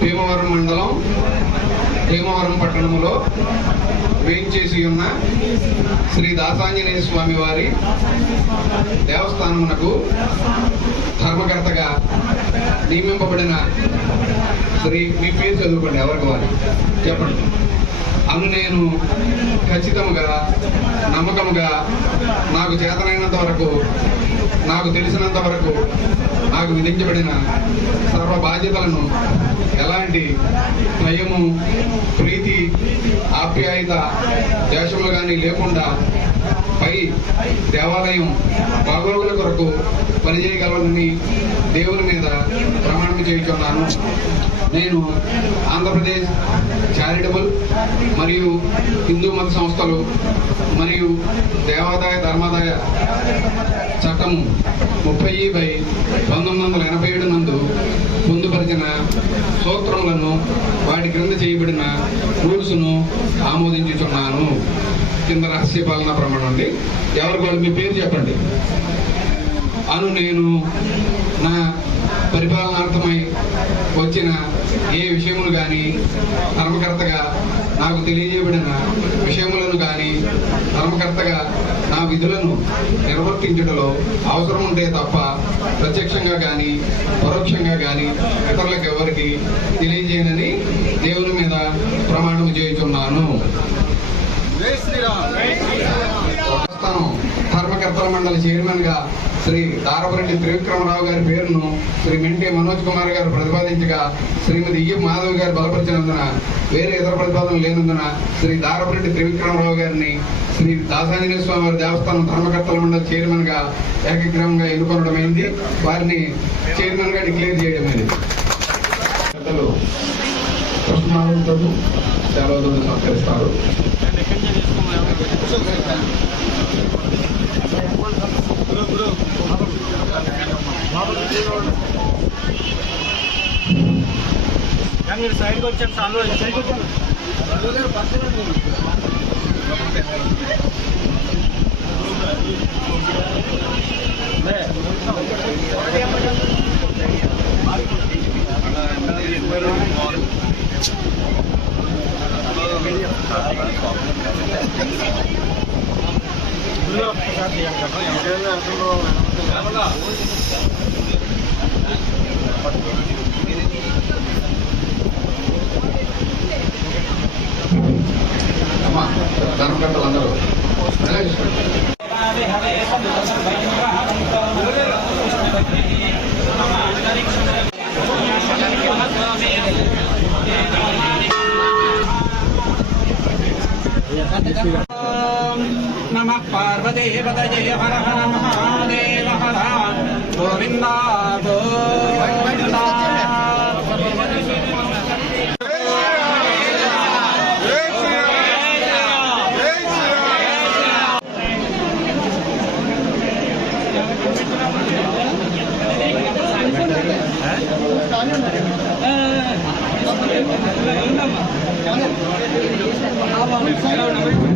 భీమవరం మండలం భీమవరం పట్టణములో వేయించేసి ఉన్న శ్రీ దాసాంజనేయ స్వామి వారి దేవస్థానమునకు ధర్మకర్తగా నియమింపబడిన సరే మీ పేరు చదువుకోండి ఎవరికి వారి? చెప్పండి. అను నేను ఖచ్చితముగా నమ్మకముగా నాకు చేతనైనంత వరకు నాకు తెలిసినంత వరకు నాకు విధించబడిన సర్వ బాధ్యతలను ఎలాంటి భయము ప్రీతి ఆప్యాయత దేశములు కానీ లేకుండా పై దేవాలయం బాగోగుల కొరకు పనిచేయగలనని దేవుని మీద ప్రమాణం చేయుచున్నాను. నేను ఆంధ్రప్రదేశ్ చారిటబుల్ మరియు హిందూ మత సంస్థలు మరియు దేవాదాయ ధర్మాదాయ చట్టము ముప్పై బై పంతొమ్మిది వందల ఎనభై ఏడు నందు పొందుపరిచిన సూత్రములను వాటి క్రింద చేయబడిన రూల్స్ను ఆమోదించుచున్నాను. కింద రహస్య పాలన ప్రమాణం అండి. ఎవరికి వాళ్ళు? మీ పేరు చెప్పండి. అను నేను నా పరిపాలనార్థమై వచ్చిన ఏ విషయములు కానీ ధర్మకర్తగా నాకు తెలియజేయబడిన విషయములను కానీ ధర్మకర్తగా నా విధులను నిర్వర్తించడంలో అవసరం ఉంటే తప్ప ప్రత్యక్షంగా కానీ పరోక్షంగా కానీ ఇతరులకు ఎవరికి తెలియజేయనని దేవుని మీద ప్రమాణం చేయుచున్నాను ప్రస్తుతం ధర్మకర్తల మండలి చైర్మన్గా శ్రీ దారపరెడ్డి త్రివిక్రమరావు గారి పేరును శ్రీ మెంటే మనోజ్ కుమార్ గారు ప్రతిపాదించగా శ్రీమతి ఇయ్యం మాధవ్ గారు బలపరిచినందున వేరే ఇతర ప్రతిపాదన లేనందున శ్రీ దారపరెడ్డి త్రివిక్రమరావు గారిని శ్రీ దాసాంజనేయ స్వామి వారి దేవస్థానం ధర్మకర్తల మండలి చైర్మన్గా ఏకగ్రహంగా ఎన్నుకోవడమైంది వారిని చైర్మన్గా డిక్లేర్ చేయడమైంది పెద్దలు సెలవుతో సత్కరిస్తారు. మీరు సైడ్కి వచ్చాను చాలు సైడ్కి వచ్చాను belum yang yang నమ పార్వదేవతయ హర హర మహాదేవ హర గోవింద గోవింద ఇక్కడ